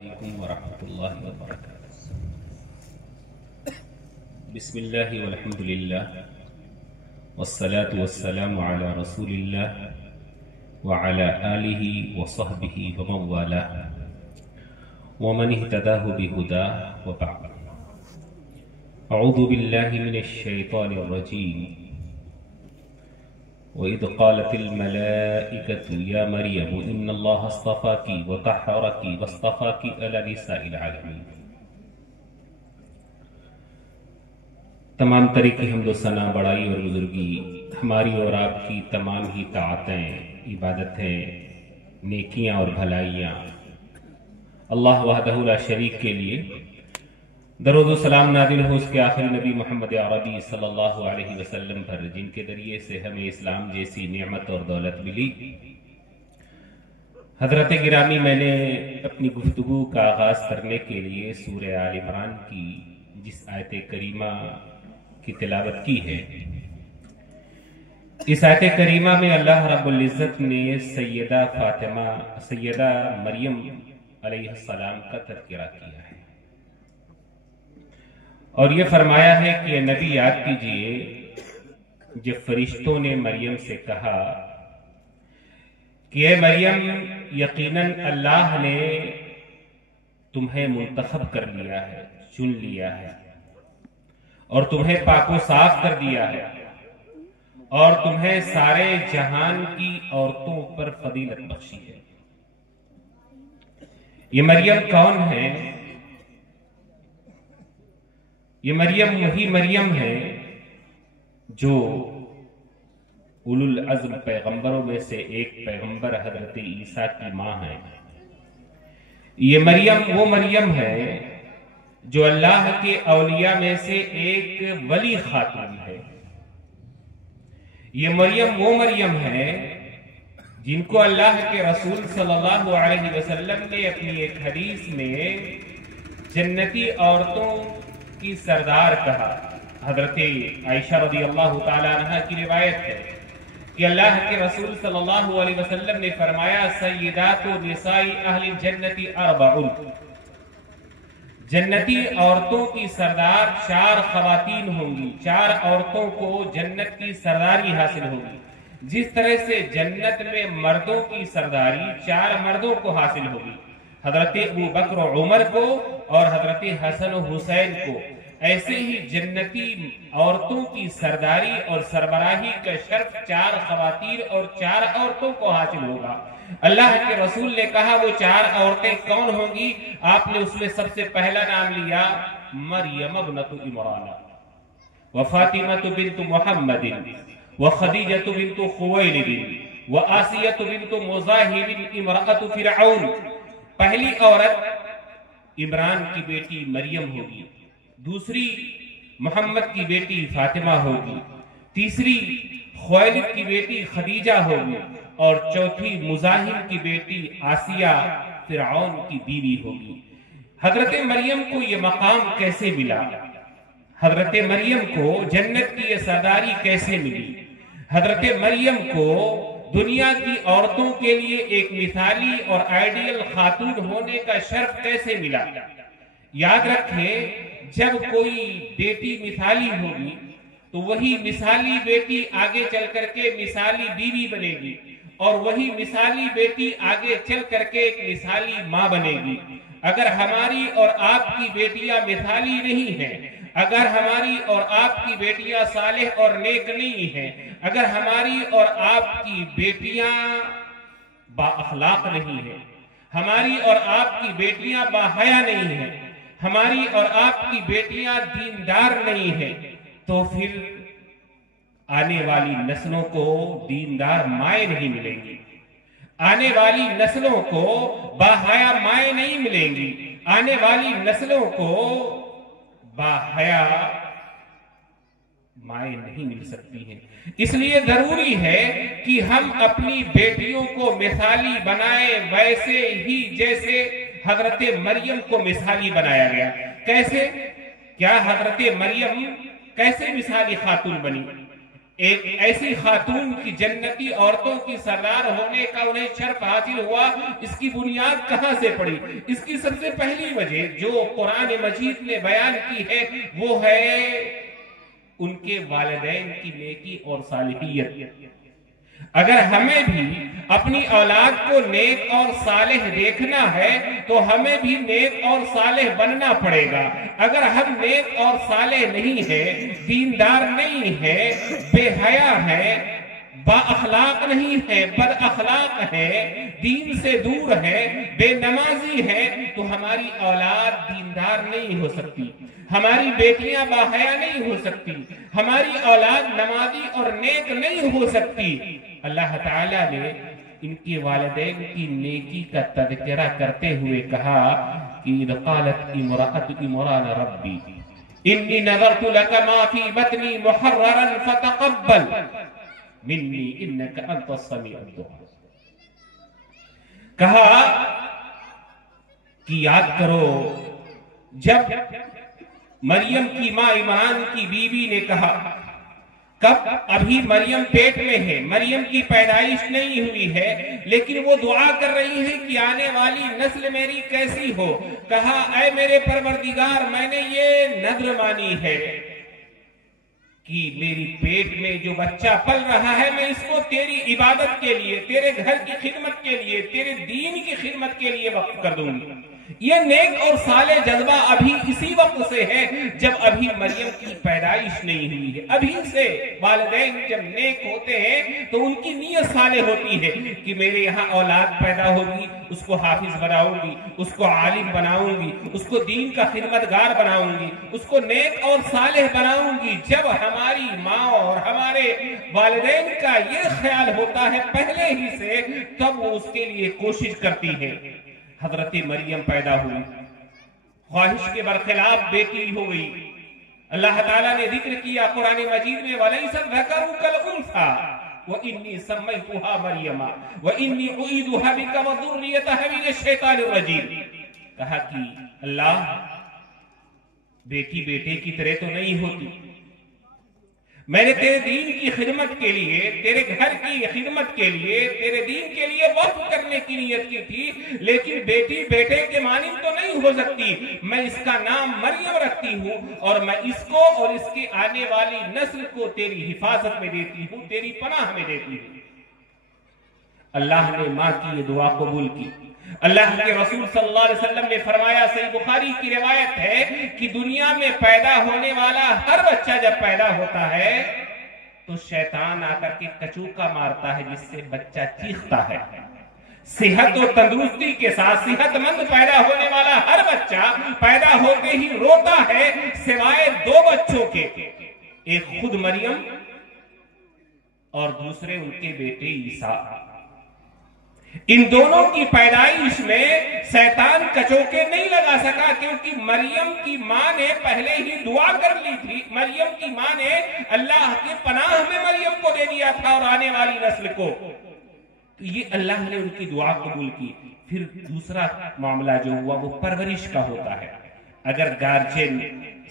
علیکم ورحمۃ اللہ وبرکاتہ۔ بسم اللہ والحمد للہ والصلاة والسلام علی رسول اللہ وعلی آلہ وصحبہ ومن والاہ ومن اہتداہ بہداہ وبعد۔ اعوذ باللہ من الشیطان الرجیم۔ وَإِذْ قَالَتِ الْمَلَائِكَةُ يَا مَرْيَمُ إِنَّ اللَّهَ اصْطَفَاكِ وَطَهَّرَكِ وَاصْطَفَاكِ عَلَى نِسَاءِ الْعَالَمِينَ۔ تمام طرح کی حمد و ثنا، بڑائی اور بزرگی ہماری اور آپ کی تمام ہی طاعتیں، عبادتیں، نیکیاں اور بھلائیاں اللہ وحدہ لا شریک کے لیے درود و سلام نازل ہو اس کے آخری نبی محمد عربی صلی اللہ علیہ وسلم پر، جن کے ذریعے سے ہمیں اسلام جیسی نعمت اور دولت ملی۔ حضرت گرامی، میں نے اپنی گفتگو کا آغاز کرنے کے لیے سورہ آل عمران کی جس آیت کریمہ کی تلاوت کی ہے، اس آیت کریمہ میں اللہ رب العزت نے سیدہ مریم علیہ السلام کا تذکرہ کیا ہے، اور یہ فرمایا ہے کہ نبی یاد کیجئے جب فرشتوں نے مریم سے کہا کہ اے مریم، یقیناً اللہ نے تمہیں منتخب کر لیا ہے، چن لیا ہے، اور تمہیں پاک و صاف کر دیا ہے، اور تمہیں سارے جہان کی عورتوں پر فضیلت بخشی ہے۔ یہ مریم کون ہے؟ یہ مریم وہی مریم ہے جو اولو العزم پیغمبروں میں سے ایک پیغمبر حضرت عیسیٰ کی ماں ہے۔ یہ مریم وہ مریم ہے جو اللہ کے اولیاء میں سے ایک ولی خاتون ہے۔ یہ مریم وہ مریم ہے جن کو اللہ کے رسول صلی اللہ علیہ وسلم نے اپنی ایک حدیث میں جنتی عورتوں کی سردار کہا۔ حضرت عائشہ رضی اللہ تعالی عنہ کی روایت ہے کہ اللہ کے رسول صلی اللہ علیہ وسلم نے فرمایا، سیدات نساء اہل الجنت اربع، جنتی عورتوں کی سردار چار خواتین ہوں گی، چار عورتوں کو جنت کی سرداری حاصل ہوگی۔ جس طرح سے جنت میں مردوں کی سرداری چار مردوں کو حاصل ہوگی، حضرت ابوبکر و عمر کو اور حضرت حسن و حسین کو، ایسے ہی جنتی عورتوں کی سرداری اور سربراہی کا شرف چار خواتین اور چار عورتوں کو حاصل ہوگا۔ اللہ کے رسول نے کہا وہ چار عورتیں کون ہوں گی؟ آپ نے اس میں سب سے پہلا نام لیا مریم ابنت عمران، وفاطمہ بنت محمد، وخدیجہ بنت خویلد، وآسیہ بنت مزاحم امرأۃ فرعون۔ پہلی عورت عمران کی بیٹی مریم ہوگی، دوسری محمد کی بیٹی فاطمہ ہوگی، تیسری خویلد کی بیٹی خدیجہ ہوگی، اور چوتھی مزاحم کی بیٹی آسیہ فرعون کی بیوی ہوگی۔ حضرت مریم کو یہ مقام کیسے ملا؟ حضرت مریم کو جنت کی یہ سرداری کیسے ملی؟ حضرت مریم کو دنیا کی عورتوں کے لیے ایک مثالی اور آئیڈیل خاتون ہونے کا شرف کیسے ملا؟ یاد رکھیں، جب کوئی بیٹی مثالی ہوگی تو وہی مثالی بیٹی آگے چل کر کے مثالی بیوی بنے گی، اور وہی مثالی بیٹی آگے چل کر کے ایک مثالی ماں بنے گی۔ اگر ہماری اور آپ کی بیٹیاں مثالی نہیں ہیں، اگر ہماری اور آپ کی بیٹیاں صالح اور نیک نہیں ہیں، اگر ہماری اور آپ کی بیٹیاں با اخلاق نہیں ہیں، ہماری اور آپ کی بیٹیاں با حیا نہیں ہیں، ہماری اور آپ کی بیٹیاں دیندار نہیں ہیں، تو پھر آنے والی نسلوں کو دیندار مائیں نہیں ملیں گی، آنے والی نسلوں کو باحیا مائیں نہیں ملیں گی، آنے والی نسلوں کو باحیا مائیں نہیں مل سکتی ہیں۔ اس لیے ضروری ہے کہ ہم اپنی بیٹیوں کو مثالی بنائیں، ویسے ہی جیسے حضرت مریم کو مثالی بنایا گیا۔ کیسے؟ کیا حضرت مریم کیسے مثالی خاتون بنی؟ ایک ایسی خاتون کی جنتی عورتوں کی سردار ہونے کا انہیں شرف حاصل ہوا، اس کی بنیاد کہاں سے پڑی؟ اس کی سب سے پہلی وجہ جو قرآن مجید نے بیان کی ہے وہ ہے ان کے والدین کی نیکی اور صالحیت۔ اگر ہمیں بھی اپنی اولاد کو نیک اور صالح دیکھنا ہے تو ہمیں بھی نیک اور صالح بننا پڑے گا۔ اگر ہم نیک اور صالح نہیں ہیں، دیندار نہیں ہیں، بے حیا ہیں، با اخلاق نہیں ہے، بد اخلاق ہے، دین سے دور ہے، بے نمازی ہے، تو ہماری اولاد دیندار نہیں ہو سکتی، ہماری بیٹیاں باحیا نہیں ہو سکتی، ہماری اولاد نمازی اور نیک نہیں ہو سکتی۔ اللہ تعالیٰ نے ان کے والدین کی نیکی کا تذکرہ کرتے ہوئے کہا کہ اذ قالت امرأة عمران ربی انی نذرت لک ما فی بطنی محررا فتقبل منی انک انت السمیع الدعاء۔ کہا کہ یاد کرو جب مریم کی ماں عمران کی بیوی نے کہا، کب ابھی مریم پیٹ میں ہے، مریم کی پیدائش نہیں ہوئی ہے، لیکن وہ دعا کر رہی ہے کہ آنے والی نسل میری کیسی ہو۔ کہا اے میرے پروردگار، میں نے یہ نذر مانی ہے کہ میری پیٹ میں جو بچہ پل رہا ہے میں اس کو تیری عبادت کے لیے، تیرے گھر کی خدمت کے لیے، تیرے دین کی خدمت کے لیے وقف کر دوں گی۔ یہ نیک اور صالح جذبہ ابھی اسی وقت سے ہے جب ابھی مریم کی پیدائش نہیں ہوئی ہے۔ ابھی سے والدین جب نیک ہوتے ہیں تو ان کی نیت صالح ہوتی ہے کہ میرے یہاں اولاد پیدا ہوگی، اس کو حافظ بناؤں گی، اس کو عالم بناؤں گی، اس کو دین کا خدمتگار بناؤں گی، اس کو نیک اور صالح بناؤں گی۔ جب ہماری ماں اور ہمارے والدین کا یہ خیال ہوتا ہے پہلے ہی سے، تب وہ اس کے لیے کوشش کرتی ہے۔ حضرت مریم پیدا ہوئی، خواہش کے برخلاف بیٹی ہو گئی۔ اللہ تعالیٰ نے ذکر کیا قرآن مجید میں وَلَيْسَ الذَّكَرُ كَالْأُنثَىٰ وَإِنِّي سَمَّيْتُهَا مَرْيَمَ وَإِنِّي أُعِيذُهَا بِكَ وَذُرِّيَّتَهَا مِنَ الشَّيْطَانِ الرَّجِيمِ۔ کہا کہ اللہ بیٹی بیٹے کی طرح تو نہیں ہوتی، میں نے تیرے دین کی خدمت کے لیے، تیرے گھر کی خدمت کے لیے، تیرے دین کے لیے وقف کرنے کی نیت کی تھی، لیکن بیٹی بیٹے کے مانند تو نہیں ہو سکتی۔ میں اس کا نام مریم رکھتی ہوں اور میں اس کو اور اس کے آنے والی نسل کو تیری حفاظت میں دیتی ہوں، تیری پناہ میں دیتی ہوں۔ اللہ نے ماں کی یہ دعا قبول کی۔ اللہ کے رسول صلی اللہ علیہ وسلم نے فرمایا، صحیح بخاری کی روایت ہے کہ دنیا میں پیدا ہونے والا ہر بچہ جب پیدا ہوتا ہے تو شیطان آ کر کے کچوکا مارتا ہے جس سے بچہ چیختا ہے۔ صحت و تندرستی کے ساتھ صحت مند پیدا ہونے والا ہر بچہ پیدا ہوتے ہی روتا ہے سوائے دو بچوں کے، ایک خود مریم اور دوسرے ان کے بیٹے عیسیٰ۔ ان دونوں کی پیدائش میں شیطان کچوکے نہیں لگا سکا کیونکہ مریم کی ماں نے پہلے ہی دعا کر لی تھی۔ مریم کی ماں نے اللہ کی پناہ میں مریم کو دے دیا تھا اور آنے والی نسل کو، تو یہ اللہ نے ان کی دعا قبول کی۔ پھر دوسرا معاملہ جو ہوا وہ پرورش کا ہوتا ہے۔ اگر گارجین،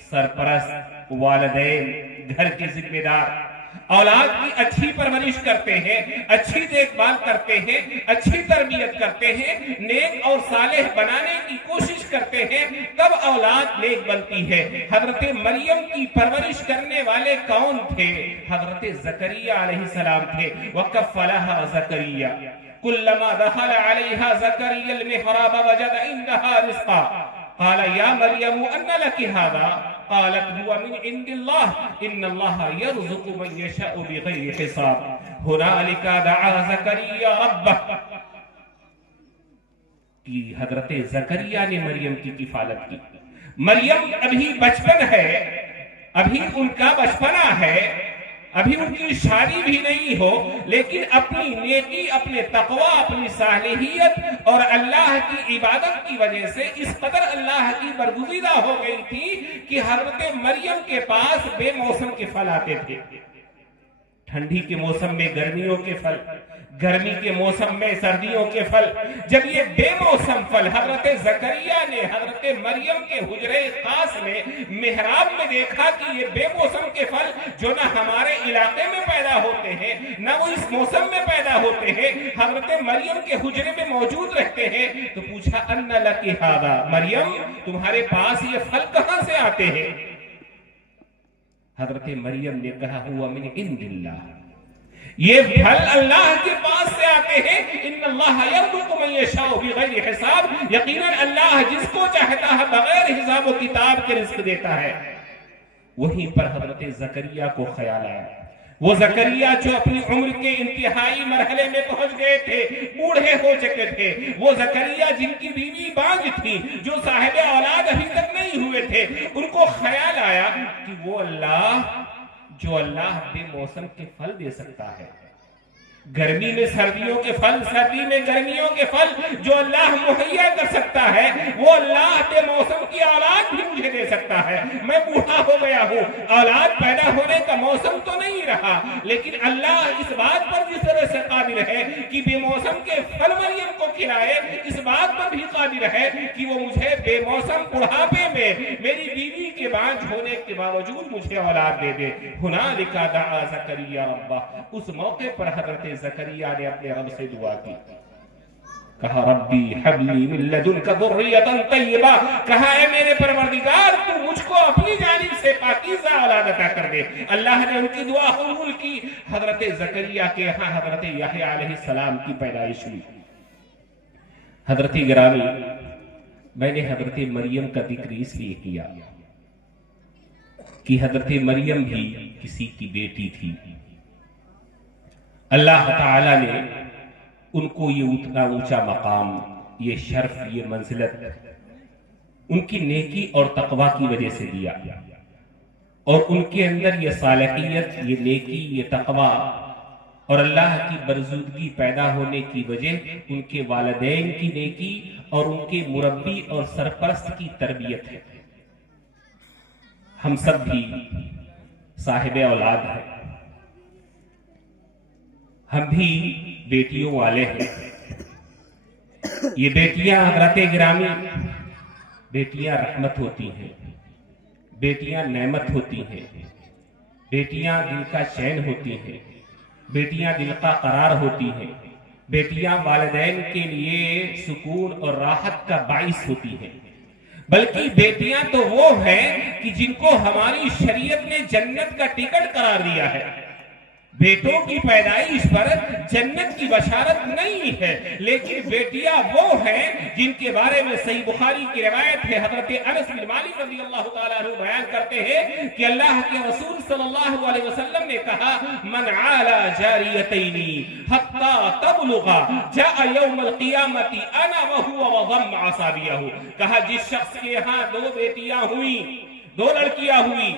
سرپرست، والدین، گھر کے ذمہ دار اولاد کی اچھی پرورش کرتے ہیں، اچھی دیکھ بھال کرتے ہیں، اچھی تربیت کرتے ہیں، نیک اور صالح بنانے کی کوشش کرتے ہیں، تب اولاد نیک بنتی ہے۔ حضرت مریم کی پرورش کرنے والے کون تھے؟ حضرت زکریا علیہ السلام تھے۔ وَكَفَّلَهَا زَكَرِيَّا كُلَّمَا دَخَلَ عَلَيْهَا زَكَرِيَّا الْمِحْرَابَ وَجَدَ عِندَهَا رِزْقًا قال يا مريم أن لك هذا قالت هو من عند الله إن الله يرزق من يشاء بغير حساب هنالك دعا زكريا ربه۔ کہ حضرت زکریا نے مریم کی کفالت کی۔ مریم ابھی بچپن ہے، ابھی ان کا بچپنا ہے، ابھی ان کی شادی بھی نہیں ہو، لیکن اپنی نیکی، اپنے تقوی، اپنی صالحیت اور اللہ کی عبادت کی وجہ سے اس قدر اللہ کی برگزیدہ ہو گئی تھی کہ حضرت مریم کے پاس بے موسم کے پھل آتے تھے۔ ٹھنڈی کے موسم میں گرمیوں کے پھل، گرمی کے موسم میں سردیوں کے پھل، جب یہ بے موسم پھل حضرت زکریا نے حضرت مریم کے حجرے خاص میں محراب میں دیکھا کہ یہ بے موسم کے پھل جو نہ ہمارے علاقے میں پیدا ہوتے ہیں نہ وہ اس موسم میں پیدا ہوتے ہیں، حضرت مریم کے حجرے میں موجود رہتے ہیں، تو پوچھا ان لکی ھذا، مریم تمہارے پاس یہ پھل کہاں سے آتے ہیں؟ حضرت مریم نے کہا ہوا من عند اللہ، یہ پھل اللہ کے پاس سے آتے ہیں، ان اللہ یرزق من یشاء بغیر حساب، یقیناً اللہ جس کو چاہتا ہے بغیر حساب و کتاب کے رزق دیتا ہے۔ وہیں پر حضرت زکریا کو خیال آیا، وہ زکریا جو اپنی عمر کے انتہائی مرحلے میں پہنچ گئے تھے، بوڑھے ہو چکے تھے، وہ زکریا جن کی بیوی بانج تھی، جو صاحب اولاد ابھی تک نہیں ہوئے تھے، ان کو خیال آیا کہ وہ اللہ جو اللہ بے موسم کے پھل دے سکتا ہے، گرمی میں سردیوں کے پھل، سردی میں گرمیوں کے پھل جو اللہ مہیا کر سکتا ہے، وہ اللہ بے موسم کی اولاد بھی مجھے دے سکتا ہے۔ میں بوڑھا ہو گیا ہوں، اولاد پیدا ہونے کا موسم تو نہیں رہا، لیکن اللہ اس بات پر جس طرح سے قادر ہے کہ بے موسم کے پھل مریم کو کھلائے، اس بات پر بھی قادر ہے کہ وہ مجھے بے موسم بڑھاپے میں میری بیوی کے بانجھ ہونے کے باوجود مجھے اولاد دے دے۔ ہنالک دعا زکریا ربہ، اس موقع پر حضرت زکریا نے اپنے رب سے دعا کی، کہا ربی حب لی من لدنک ذریۃ طیبہ، کہا اے میرے پروردگار تو مجھ کو اپنی جانب سے پاکیزہ اولاد عطا کر دے۔ اللہ نے ان کی دعا قبول کی، حضرت زکریا کے ہاں حضرت یحییٰ علیہ السلام کی پیدائش ہوئی۔ حضرت گرامی، میں نے حضرت مریم کا ذکر اس لیے کیا کہ حضرت مریم بھی کسی کی بیٹی تھی، اللہ تعالی نے ان کو یہ اتنا اونچا مقام، یہ شرف، یہ منزلت ان کی نیکی اور تقوی کی وجہ سے دیا، اور ان کے اندر یہ صالحیت، یہ نیکی، یہ تقوی اور اللہ کی برزودگی پیدا ہونے کی وجہ ان کے والدین کی نیکی اور ان کے مربی اور سرپرست کی تربیت ہے۔ ہم سب بھی صاحب اولاد ہیں، ہم بھی بیٹیوں والے ہیں۔ یہ بیٹیاں حضرات گرامی، بیٹیاں رحمت ہوتی ہیں، بیٹیاں نعمت ہوتی ہیں، بیٹیاں دل کا چین ہوتی ہیں، بیٹیاں دل کا قرار ہوتی ہیں، بیٹیاں والدین کے لیے سکون اور راحت کا باعث ہوتی ہیں۔ بلکہ بیٹیاں تو وہ ہیں کہ جن کو ہماری شریعت نے جنت کا ٹکٹ قرار دیا ہے۔ بیٹوں کی پیدائش پر جنت کی بشارت نہیں ہے، لیکن بیٹیاں وہ ہیں جن کے بارے میں صحیح بخاری کی روایت ہے، حضرت انس بن مالک رضی اللہ تعالیٰ عنہ بیان کرتے ہیں کہ اللہ کے رسول صلی اللہ علیہ وسلم نے کہا من عالی جاریتین حتی تبلغا جاء یوم القیامت انا وہو وضم عصابیہ، کہا جس شخص کے یہاں دو بیٹیاں ہوئیں، دو لڑکیاں ہوئی،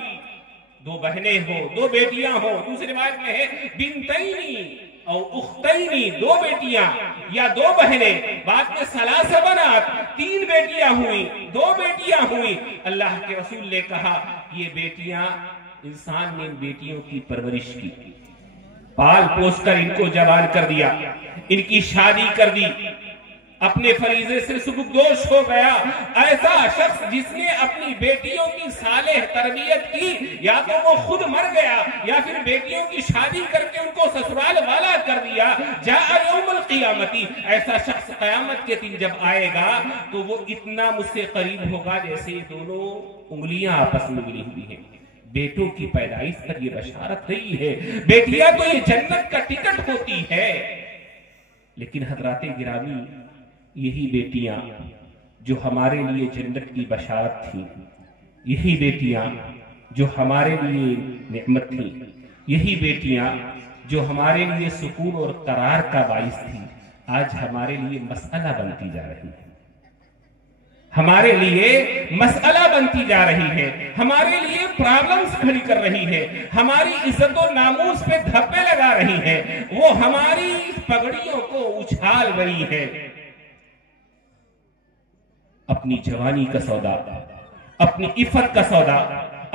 دو بہنیں ہو، دو بیٹیاں ہو، دوسری روایت میں ہے بنتینی او اختینی، دو بیٹیاں یا دو بہنیں، بعد میں ثلاث بنات، تین بیٹیاں ہوئی، دو بیٹیاں ہوئی، اللہ کے رسول نے کہا یہ بیٹیاں، انسان نے ان بیٹیوں کی پرورش کی، پال پوس کر ان کو جوان کر دیا، ان کی شادی کر دی، اپنے فریضے سے سبکدوش ہو گیا۔ ایسا شخص جس نے اپنی بیٹیوں کی صالح تربیت کی، یا تو وہ خود مر گیا یا پھر بیٹیوں کی شادی کر کے ان کو سسرال والا کر دیا، جاء یوم القیامتی، ایسا شخص قیامت کے دن جب آئے گا تو وہ اتنا مجھ سے قریب ہوگا جیسے دونوں انگلیاں آپس میں ملی ہوئی ہیں۔ بیٹوں کی پیدائش پر یہ بشارت رہی ہے، بیٹیاں تو یہ جنت کا ٹکٹ ہوتی ہے۔ لیکن حضرات گرامی، یہی بیٹیاں جو ہمارے لیے جنت کی بشارت تھی، یہی بیٹیاں جو ہمارے لیے نعمت تھی، یہی بیٹیاں جو ہمارے لیے سکون اور قرار کا باعث تھی، آج ہمارے لیے مسئلہ بنتی جا رہی ہے، ہمارے لیے مسئلہ بنتی جا رہی ہے، ہمارے لیے پرابلمز کھڑی کر رہی ہے، ہماری عزت و ناموس پہ دھبے لگا رہی ہے، وہ ہماری پگڑیوں کو اچھال رہی ہے۔ اپنی جوانی کا سودا، اپنی عفت کا سودا،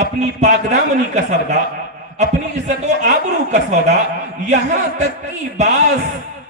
اپنی پاکدامنی کا سودا، اپنی عزت و آبرو کا سودا، یہاں تک کہ بعض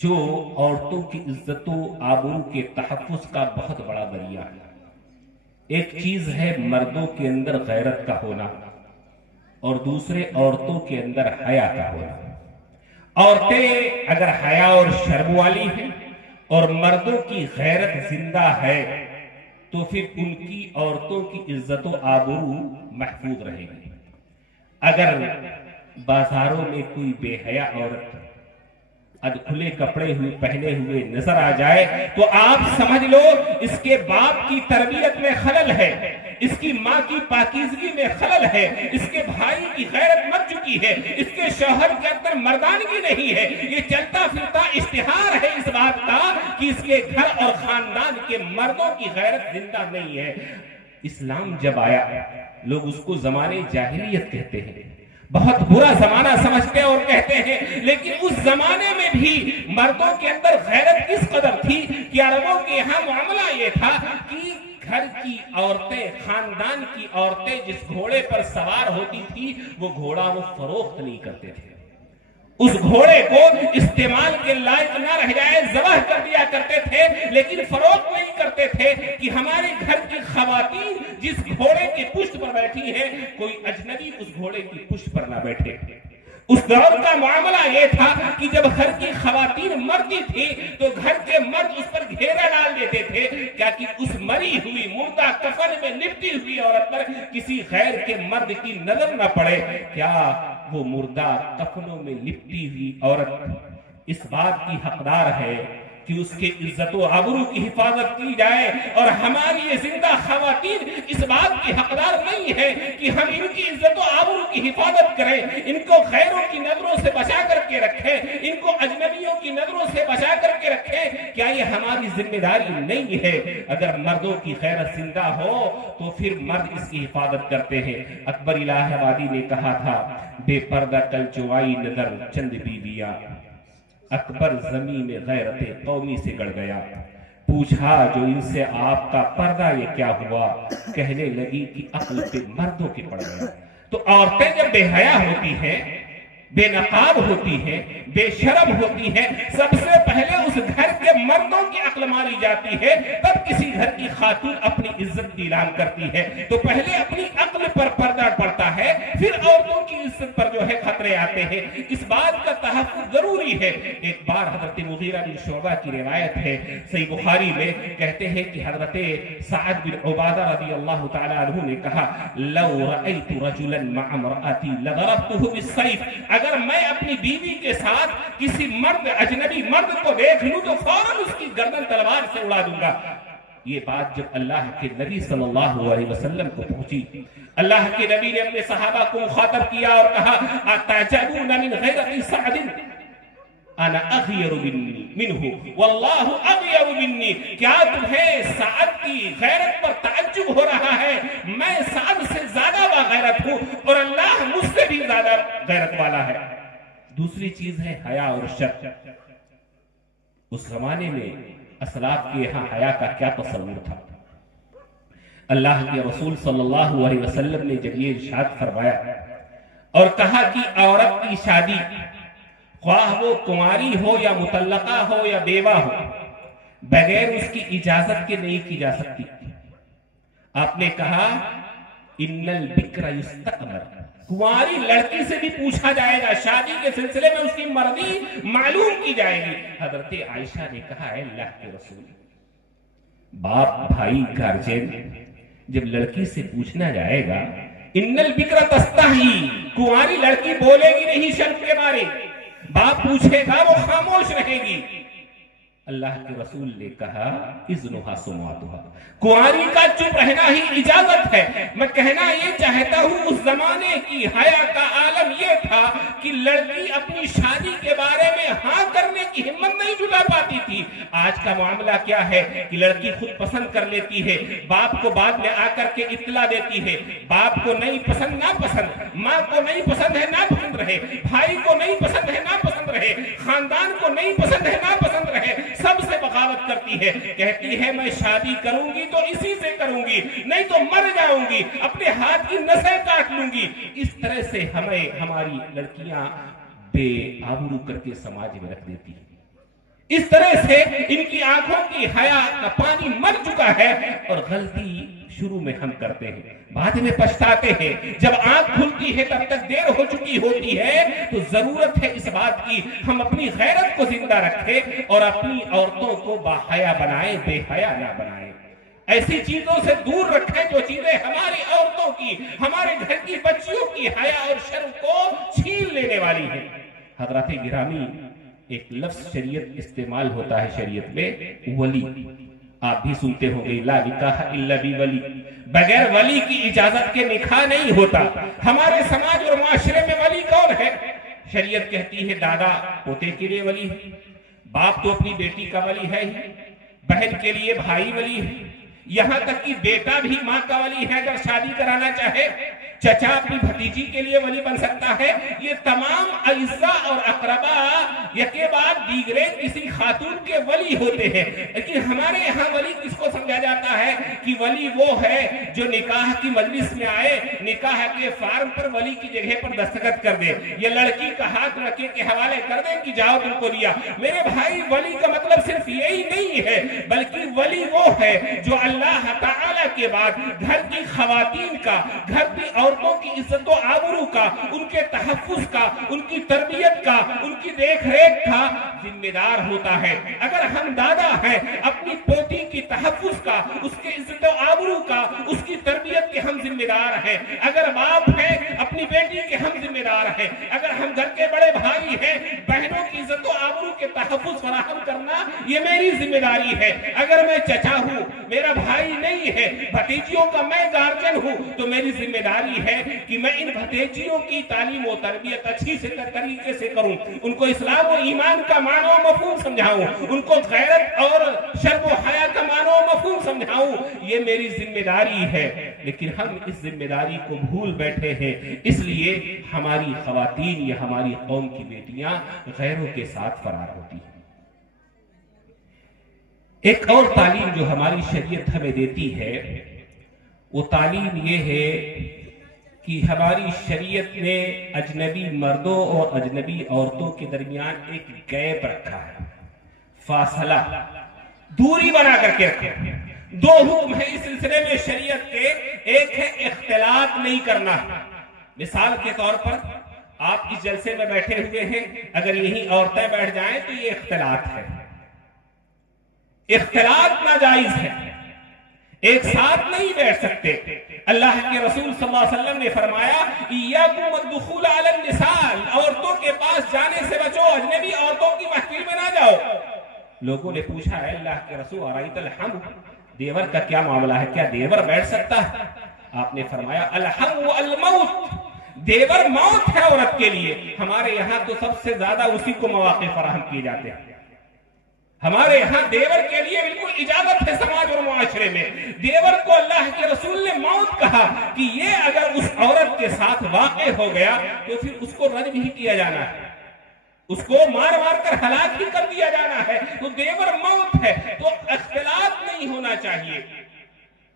جو عورتوں کی عزت و آبرو کے تحفظ کا بہت بڑا ذریعہ ہے۔ ایک چیز ہے مردوں کے اندر غیرت کا ہونا اور دوسرے عورتوں کے اندر حیا کا ہونا۔ عورتیں اگر حیا اور شرم والی ہیں اور مردوں کی غیرت زندہ ہے تو پھر ان کی عورتوں کی عزت و آبرو محفوظ رہے گی۔ اگر بازاروں میں کوئی بے حیا عورت کھلے کپڑے پہنے ہوئے نظر آ جائے تو آپ سمجھ لو اس کے باپ کی تربیت میں خلل ہے، اس کی ماں کی پاکیزگی میں خلل ہے، اس کے بھائی کی غیرت مر چکی ہے، اس کے شوہر کے اندر مردانگی نہیں ہے۔ یہ چلتا پھرتا اشتہار ہے اس بات کا کہ اس کے گھر اور خاندان کے مردوں کی غیرت زندہ نہیں ہے۔ اسلام جب آیا لوگ اس کو زمانے جاہلیت کہتے ہیں، بہت برا زمانہ سمجھتے اور کہتے ہیں، لیکن اس زمانے میں بھی مردوں کے اندر غیرت کس قدر تھی کہ عربوں کے یہاں معاملہ یہ تھا کہ گھر کی عورتیں، خاندان کی عورتیں جس گھوڑے پر سوار ہوتی تھی وہ گھوڑا وہ فروخت نہیں کرتے تھے، اس گھوڑے کو استعمال کے لائق نہ رہ جائے ذبح کر دیا کرتے تھے، لیکن فروخت نہیں کرتے تھے کہ ہمارے گھر کی خواتین جس گھوڑے کی پشت پر بیٹھی ہے کوئی اجنبی اس گھوڑے کی پشت پر نہ بیٹھے۔ اس دور کا معاملہ یہ تھا کہ جب گھر کی خواتین مرتی تھی تو گھر کے مرد اس پر گھیرا ڈال دیتے تھے کہ اس مری ہوئی مردہ کفن میں لپٹی ہوئی عورت پر کسی غیر کے مرد کی نظر نہ پڑے۔ کیا وہ مردہ کفنوں میں لپٹی ہوئی عورت اس بات کی حقدار ہے کہ اس کے عزت و آبرو کی حفاظت کی جائے، اور ہماری یہ زندہ خواتین اس بات کی حقدار نہیں ہے کہ ہم ان کی عزت و آبرو کی حفاظت کریں، ان کو غیروں کی نظروں سے بچا کر کے رکھیں، ان کو اجنبیوں کی نظروں سے بچا کر کے رکھیں؟ کیا یہ ہماری ذمہ داری نہیں ہے؟ اگر مردوں کی غیرت زندہ ہو تو پھر مرد اس کی حفاظت کرتے ہیں۔ اکبر الہ آبادی نے کہا تھا، بے پردہ کل چوائی نظر چند بیویاں، اکبر زمین میں غیرت قومی سے گڑ گیا، پوچھا جو ان سے آپ کا پردہ یہ کیا ہوا، کہنے لگی کہ عقل پہ مردوں کے پڑ گیا۔ تو عورتیں جب بے حیا ہوتی ہیں، بے نقاب ہوتی ہیں، بے شرم ہوتی ہیں، سب سے پہلے اس گھر کے مردوں کی عقل ماری جاتی ہے، تب کسی گھر کی خاتون اپنی عزت کی اعلان کرتی ہے۔ تو پہلے اپنی عقل پر پردہ پڑتا ہے، پھر عورتوں کی عزت پر جو ہے خطرے آتے ہیں۔ اس بات کا تحفظ ضروری ہے۔ ایک بار حضرت مغیرہ بن شعبہ کی روایت ہے صحیح بخاری میں، کہتے ہیں کہ حضرت سعد بن عبادہ رضی اللہ تعالی عنہ نے کہا، لو رأیت رجلا مع امرأتی لضربته بالسیف، اگر میں اپنی بیوی کے ساتھ کسی مرد، اجنبی مرد کو دیکھ لوں تو فوراً اس کی گردن تلوار سے اڑا دوں گا۔ یہ بات جب اللہ کے نبی صلی اللہ علیہ وسلم کو پہنچی، اللہ کے نبی نے اپنے صحابہ کو مخاطب کیا اور کہا، اتعجبون من غیرت سعد انا اغیر منہ واللہ اغیر منی، کیا تمہیں سعد کی غیرت پر تعجب ہو رہا ہے؟ میں سعد سے زیادہ باغیرت ہوں اور اللہ مجھ سے بھی زیادہ غیرت والا ہے۔ دوسری چیز ہے حیا اور شرم۔ اس زمانے میں اسلاف کے یہاں حیا کا کیا تصور تھا؟ اللہ کے رسول صلی اللہ علیہ وسلم نے جب یہ ارشاد فرمایا اور کہا کہ عورت کی شادی خواہ وہ کنواری ہو یا مطلقہ ہو یا بیوہ ہو، بغیر اس کی اجازت کے نہیں کی جا سکتی۔ آپ نے کہا ان البکر یستأمر، کنواری لڑکی سے بھی پوچھا جائے گا، شادی کے سلسلے میں اس کی مرضی معلوم کی جائے گی۔ حضرت عائشہ نے کہا، اے اللہ کے رسول، باپ، بھائی، گارجین جب لڑکی سے پوچھنا جائے گا، ان البکر تستحی، کنواری لڑکی بولے گی نہیں شرم کے مارے، باپ پوچھے گا وہ خاموش رہے گی۔ اللہ کے رسول نے کہا اذنها سمعتها، کنواری کا چپ رہنا ہی اجازت ہے۔ میں کہنا یہ چاہتا ہوں اس زمانے کی حیا کا عالم یہ تھا کہ لڑکی اپنی شادی کے بارے میں ہاں کرنے کی ہمت نہیں جٹا پاتی تھی۔ آج کا معاملہ کیا ہے کہ لڑکی خود پسند کر لیتی ہے، باپ کو بعد میں آ کر کے اطلاع دیتی ہے، باپ کو نہیں پسند نہ پسند، ماں کو نہیں پسند ہے نہ پسند رہے، بھائی کو نہیں پسند ہے نہ پسند رہے، خاندان کو نہیں پسند ہے نہ پسند رہے، سب سے بغاوت کرتی ہے، کہتی ہے میں شادی کروں گی تو اسی سے کروں گی، نہیں تو مر جاؤں گی، اپنے ہاتھ کی نسیں کاٹ لوں گی۔ اس طرح سے ہمیں ہماری لڑکیاں بے آبرو کر کے سماج میں رکھ دیتی ہیں۔ اس طرح سے ان کی آنکھوں کی حیا کا پانی مر چکا ہے، اور غلطی شروع میں ہم کرتے ہیں، بعد میں پچھتاتے ہیں۔ جب آنکھ کھلتی ہے تب تک دیر ہو چکی ہوتی ہے۔ تو ضرورت ہے اس بات کی ہم اپنی غیرت کو زندہ رکھیں اور اپنی عورتوں کو باحیا بنائیں، بے حیا نہ بنائیں۔ ایسی چیزوں سے دور رکھیں جو چیزیں ہماری عورتوں کی، ہمارے گھر کی بچیوں کی حیا اور شرم کو چھین لینے والی ہیں۔ حضرات گرامی، ایک لفظ شریعت استعمال ہوتا ہے شریعت میں، ولی۔ آپ بھی سنتے ہوں گے، لا نکاح الا بولی، بغیر ولی کی اجازت کے نکاح نہیں ہوتا۔ ہمارے سماج اور معاشرے میں ولی کون ہے؟ شریعت کہتی ہے دادا پوتے کے لیے ولی ہے، باپ تو اپنی بیٹی کا ولی ہے ہی، بہن کے لیے بھائی ولی ہے، یہاں تک کہ بیٹا بھی ماں کا ولی ہے اگر شادی کرانا چاہے، چچا اپنی بھتیجی کے لیے ولی بن سکتا ہے۔ یہ تمام اعزاء اور اقربا یکے بعد دیگرے کسی خاتون کے ولی ہوتے ہیں، لیکن ہمارے یہاں ولی کس کو سمجھا جاتا ہے کہ ولی وہ ہے جو نکاح کی مجلس میں آئے، نکاح کے فارم پر ولی کی جگہ پر دستخط کر دے، یہ لڑکی کا ہاتھ رکھے کے حوالے کر دیں کہ جاؤ تم کو دیا۔ میرے بھائی، ولی کا مطلب صرف یہی نہیں ہے، بلکہ ولی وہ ہے جو اللہ تعالی کے بعد گھر کی خواتین کا، گھر کی عورتوں کی عزت و آبرو کا، ان کے تحفظ کا، ان کی تربیت کا، ان کی دیکھ ریکھ کا ذمہ دار ہوتا ہے۔ اگر ہم دادا ہیں، اپنی پوتی کی تحفظ کا، اس کے عزت و آبرو کا، اس کی تربیت کے ہم ذمہ دار ہیں۔ اگر باپ ہیں، اپنی بیٹی کے ہم ذمہ دار ہیں۔ اگر ہم گھر کے بڑے بھائی ہیں، بہنوں کی عزت و آبرو کے تحفظ فراہم کرنا یہ میری ذمہ داری ہے۔ اگر میں چچا ہوں، میرا بھائی نہیں ہے، بھتیجیوں کا میں گارجن ہوں، تو میری ذمہ داری ہے کہ میں ان بھتیجیوں کی تعلیم و تربیت اچھی طریقے سے کروں، ان کو اسلام و ایمان کا معنی و مفہوم سمجھاؤں، ان کو غیرت اور شرم و حیا کا معنی و مفہوم سمجھاؤں۔ یہ میری ذمہ داری ہے، لیکن ہم اس ذمہ داری کو بھول بیٹھے ہیں، اس لیے ہماری خواتین یا ہماری قوم کی بیٹیاں غیروں کے ساتھ فرار ہوتی ہیں۔ ایک اور تعلیم جو ہماری شریعت ہمیں دیتی ہے، وہ تعلیم یہ ہے کہ ہماری شریعت نے اجنبی مردوں اور اجنبی عورتوں کے درمیان ایک گیپ رکھا ہے، فاصلہ، دوری بنا کر کے رکھا ہے۔ دو حکم ہیں اس سلسلے میں شریعت کے، ایک ہے اختلاط نہیں کرنا۔ مثال کے طور پر آپ اس جلسے میں بیٹھے ہوئے ہیں، اگر یہی عورتیں بیٹھ جائیں تو یہ اختلاط ہے، اختلاط ناجائز ہے، ایک ساتھ نہیں بیٹھ سکتے۔ اللہ کے رسول صلی اللہ علیہ وسلم نے فرمایا ایاکم الدخول علی النساء، عورتوں کے پاس جانے سے بچو، اجنبی عورتوں کی محفل میں نہ جاؤ۔ لوگوں نے پوچھا ہے اللہ کے رسول ارایت الحم، دیور کا کیا معاملہ ہے، کیا دیور بیٹھ سکتا ہے؟ آپ نے فرمایا الحم الموت، دیور موت ہے عورت کے لیے۔ ہمارے یہاں تو سب سے زیادہ اسی کو مواقع فراہم کیے جاتے ہیں۔ ہمارے یہاں دیور کے لیے بالکل اجازت ہے سماج اور معاشرے میں۔ دیور کو اللہ کے رسول نے موت کہا کہ یہ اگر اس عورت کے ساتھ واقع ہو گیا تو پھر اس کو رجم ہی کیا جانا ہے، اس کو مار مار کر ہلاک ہی کر دیا جانا ہے۔ تو دیور موت ہے، تو اختلاط نہیں ہونا چاہیے،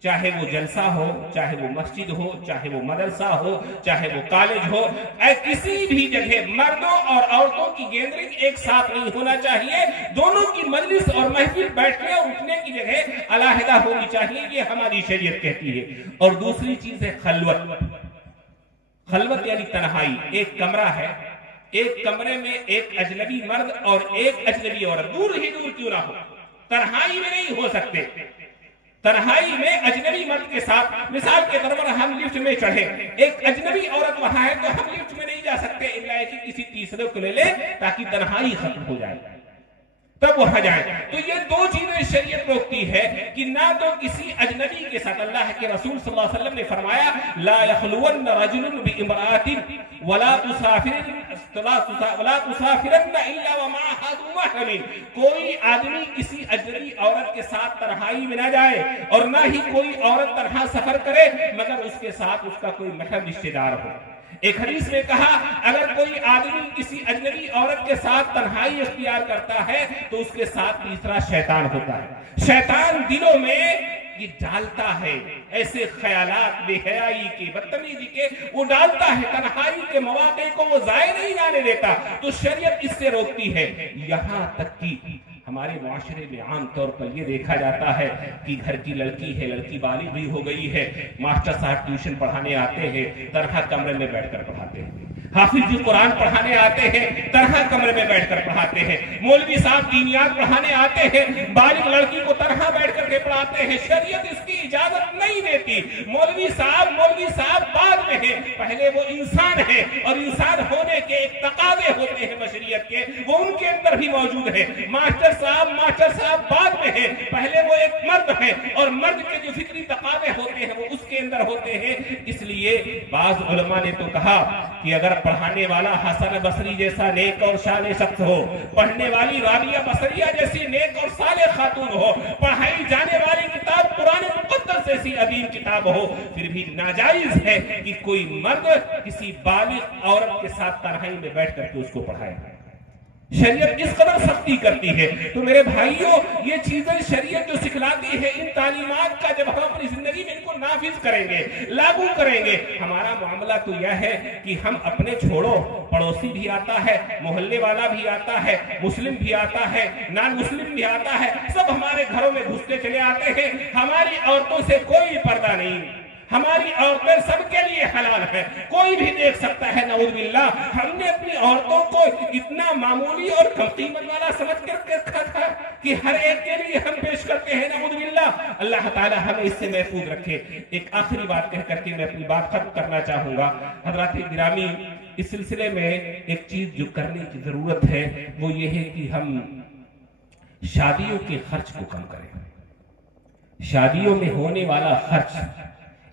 چاہے وہ جلسہ ہو، چاہے وہ مسجد ہو، چاہے وہ مدرسہ ہو، چاہے وہ کالج ہو، کسی بھی جگہ مردوں اور عورتوں کی گیدرنگ ایک ساتھ نہیں ہونا چاہیے۔ دونوں کی مجلس اور محفل بیٹھنے اور اٹھنے کی جگہ علیحدہ ہونی چاہیے، یہ ہماری شریعت کہتی ہے۔ اور دوسری چیز ہے خلوت۔ خلوت یعنی تنہائی، ایک کمرہ ہے، ایک کمرے میں ایک اجنبی مرد اور ایک اجنبی عورت، دور ہی دور کیوں نہ ہو، تنہائی میں نہیں ہو سکتے۔ تنہائی میں اجنبی مرد کے ساتھ، مثال کے طور پر ہم لفٹ میں چڑھے، ایک اجنبی عورت وہاں ہے تو ہم لفٹ میں نہیں جا سکتے الا کہ کسی تیسرے کو لے لے تاکہ تنہائی ختم ہو جائے، تب وہاں جائیں۔ تو یہ دو چیزیں شریعت روکتی ہے کہ نہ تو کسی اجنبی کے ساتھ، اللہ کے رسول صلی اللہ علیہ وسلم نے فرمایا لا يخلون رجل بامرأة ولا تسافرن الا ومعها ذو محرم، کوئی آدمی کسی اجنبی عورت کے ساتھ تنہائی میں نہ جائے اور نہ ہی کوئی عورت تنہا سفر کرے مگر اس کے ساتھ اس کا کوئی محرم رشتہ دار ہو۔ ایک حدیث میں کہا اگر کوئی آدمی کسی اجنبی عورت کے ساتھ تنہائی اختیار کرتا ہے تو اس کے ساتھ تیسرا شیطان ہوتا ہے۔ شیطان دلوں میں یہ ڈالتا ہے ایسے خیالات بے حیائی کے، بدتمیزی کے، وہ ڈالتا ہے، تنہائی کے مواقع کو وہ ضائع نہیں جانے دیتا۔ تو شریعت اس سے روکتی ہے، یہاں تک کہ ہمارے معاشرے میں عام طور پر یہ دیکھا جاتا ہے کہ گھر کی لڑکی ہے، لڑکی بالغ بھی ہو گئی ہے، ماسٹر صاحب ٹیوشن پڑھانے آتے ہیں، طرح کمرے میں بیٹھ کر پڑھاتے ہیں، حافظ جی قرآن پڑھانے آتے ہیں، طرح کمرے میں بیٹھ کر پڑھاتے ہیں، مولوی صاحب دینیات پڑھانے آتے ہیں، بالغ لڑکی کو طرح بیٹھ کر کے پڑھاتے ہیں۔ شریعت اس کی اجازت نہیں دیتی۔ مولوی صاحب بعد میں ہے، پہلے وہ انسان ہے، اور انسان ہونے کے ایک تقاضے ہوتے ہیں بشریت کے، وہ ان کے اندر بھی موجود ہے۔ ماسٹر صاحب بعد میں ہے، پہلے وہ ایک مرد ہے، اور مرد کے جو فکری تقاضے ہوتے ہیں وہ اس کے اندر ہوتے ہیں۔ اس لیے بعض علماء نے تو کہا کہ اگر پڑھانے والا حسن بصری جیسا نیک اور صالح شخص ہو، پڑھنے والی رابعہ بصریہ جیسی نیک اور صالح خاتون ہو، پڑھائی جانے والی کتاب قرآن مقدس جیسی عظیم کتاب ہو، پھر بھی ناجائز ہے کہ کوئی مرد کسی بالغ عورت کے ساتھ تنہائی میں بیٹھ کر کے اس کو پڑھائے۔ شریعت اس قدر سختی کرتی ہے۔ تو میرے بھائیوں، یہ چیزیں شریعت جو سکھلاتی ہے، ان تعلیمات کا جب ہم اپنی زندگی میں ان کو نافذ کریں گے، لاگو کریں گے، ہمارا معاملہ تو یہ ہے کہ ہم اپنے چھوڑو، پڑوسی بھی آتا ہے، محلے والا بھی آتا ہے، مسلم بھی آتا ہے، نان مسلم بھی آتا ہے، سب ہمارے گھروں میں گھستے چلے آتے ہیں۔ ہماری عورتوں سے کوئی پردہ نہیں، ہماری عورتیں سب کے لیے حلال ہیں، کوئی بھی دیکھ سکتا ہے۔ نعوذ باللہ، ہم نے اپنی عورتوں کو اتنا معمولی اور کم قیمت والا سمجھ کر رکھا تھا کہ ہر ایک کے لیے ہم پیش کرتے ہیں۔ نعوذ باللہ، اللہ تعالی ہمیں اس سے محفوظ رکھے۔ ایک آخری بات کہہ کر کے میں اپنی بات ختم کرنا چاہوں گا۔ حضرات گرامی، اس سلسلے میں ایک چیز جو کرنے کی ضرورت ہے وہ یہ ہے کہ ہم شادیوں کے خرچ کو کم کریں۔ شادیوں میں ہونے والا خرچ،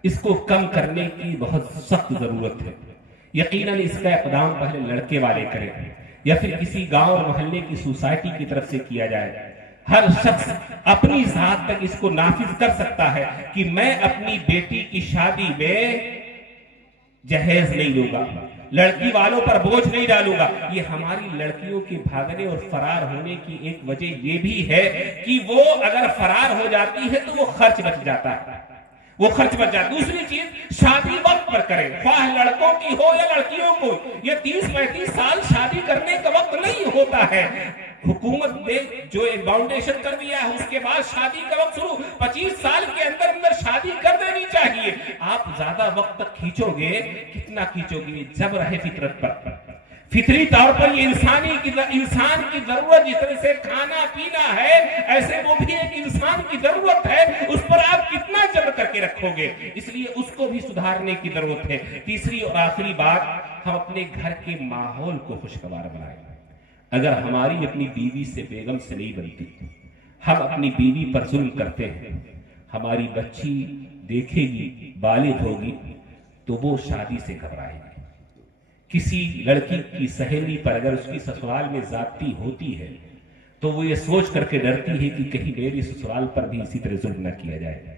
اس کو کم کرنے کی بہت سخت ضرورت ہے۔ یقیناً اس کا اقدام پہلے لڑکے والے کریں، یا پھر کسی گاؤں اور محلے کی سوسائٹی کی طرف سے کیا جائے۔ ہر شخص اپنی ذات تک اس کو نافذ کر سکتا ہے کہ میں اپنی بیٹی کی شادی میں جہیز نہیں لوں گا، لڑکی والوں پر بوجھ نہیں ڈالوں گا۔ یہ ہماری لڑکیوں کے بھاگنے اور فرار ہونے کی ایک وجہ یہ بھی ہے کہ وہ اگر فرار ہو جاتی ہے تو وہ خرچ بچ جاتا ہے، وہ خرچ بچ جاتا ہے۔ دوسری چیز، شادی وقت پر کریں، خواہ لڑکوں کی ہو یا لڑکیوں کو۔ یہ 30-35 سال شادی کرنے کا وقت نہیں ہوتا ہے۔ حکومت نے جو ایک باؤنڈیشن کر دیا ہے، اس کے بعد شادی کا وقت شروع، 25 سال کے اندر شادی کر دینی چاہیے۔ آپ زیادہ وقت تک کھینچو گے، کتنا کھینچو گے؟ جبر ہے فطرت پر، فطری طور پر یہ انسان کی ضرورت، جس طرح سے کھانا پینا ہے ایسے وہ بھی ایک انسان کی ضرورت ہے، اس پر آپ کتنا جبر کر کے رکھو گے؟ اس لیے اس کو بھی سدھارنے کی ضرورت ہے۔ تیسری اور آخری بات، ہم اپنے گھر کے ماحول کو خوشگوار بنائیں۔ اگر ہماری اپنی بیوی سے، بیگم سے نہیں بنتی، ہم اپنی بیوی پر ظلم کرتے ہیں، ہماری بچی دیکھے گی، بالغ ہوگی تو وہ شادی سے گھبرائے گی۔ کسی لڑکی کی سہیلی پر اگر اس کی سسرال میں زیادتی ہوتی ہے تو وہ یہ سوچ کر کے ڈرتی ہے کہ کہیں میری سسرال پر بھی اسی طرح ظلم نہ کیا جائے۔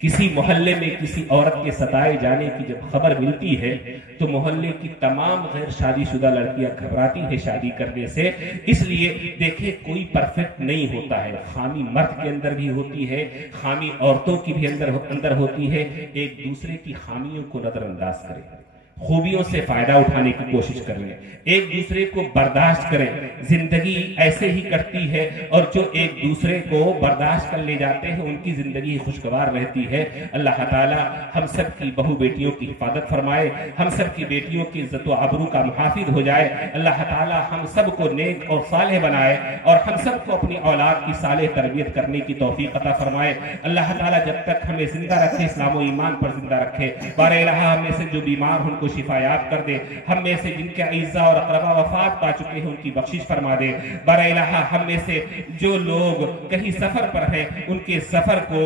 کسی محلے میں کسی عورت کے ستائے جانے کی جب خبر ملتی ہے تو محلے کی تمام غیر شادی شدہ لڑکیاں گھبراتی ہیں شادی کرنے سے۔ اس لیے دیکھیں، کوئی پرفیکٹ نہیں ہوتا ہے، خامی مرد کے اندر بھی ہوتی ہے، خامی عورتوں کی بھی اندر ہوتی ہے۔ ایک دوسرے کی خامیوں کو نظر انداز کریں، خوبیوں سے فائدہ اٹھانے کی کوشش کر لیں، ایک دوسرے کو برداشت کریں۔ زندگی ایسے ہی کٹتی ہے، اور جو ایک دوسرے کو برداشت کر لے جاتے ہیں ان کی زندگی خوشگوار رہتی ہے۔ اللہ تعالی ہم سب کی بہو بیٹیوں کی حفاظت فرمائے، ہم سب کی بیٹیوں کی عزت و آبرو کا محافظ ہو جائے۔ اللہ تعالی ہم سب کو نیک اور صالح بنائے، اور ہم سب کو اپنی اولاد کی صالح تربیت کرنے کی توفیق عطا فرمائے۔ اللہ تعالی جب تک ہمیں زندہ رکھے، اسلام و ایمان پر زندہ رکھے۔ بار الہ ہم میں سے جو بیمار ان کو شفایاب کر دے، ہم میں سے جن کے اعزاء اور اقربا وفات پا چکے ہیں ان کی بخشش فرما دے۔ بار الہ ہم میں سے جو لوگ کہیں سفر پر ہیں ان کے سفر کو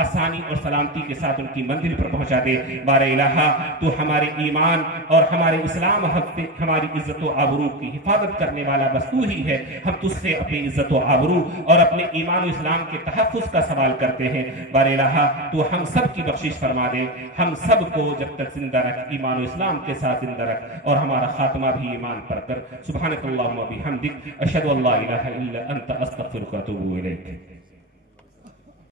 آسانی اور سلامتی کے ساتھ ان کی منزل پر پہنچا دے۔ بار الہ تو ہمارے ایمان اور ہمارے اسلام، ہماری عزت و آبرو کی حفاظت کرنے والا بس تو ہی ہے۔ ہم تجھ سے اپنی عزت و آبرو اور اپنے ایمان و اسلام کے تحفظ کا سوال کرتے ہیں۔ بار الہ تو ہم سب کی بخشش فرما دے، ہم سب کو جب تک زندہ رکھ، ایمان و اسلام کے ساتھ زندہ رکھ، اور ہمارا خاتمہ بھی ایمان پر کر۔ سبحانک اللہم و بحمدک، اشہد ان لا الہ الا انت، استغفرک و اتوب الیک۔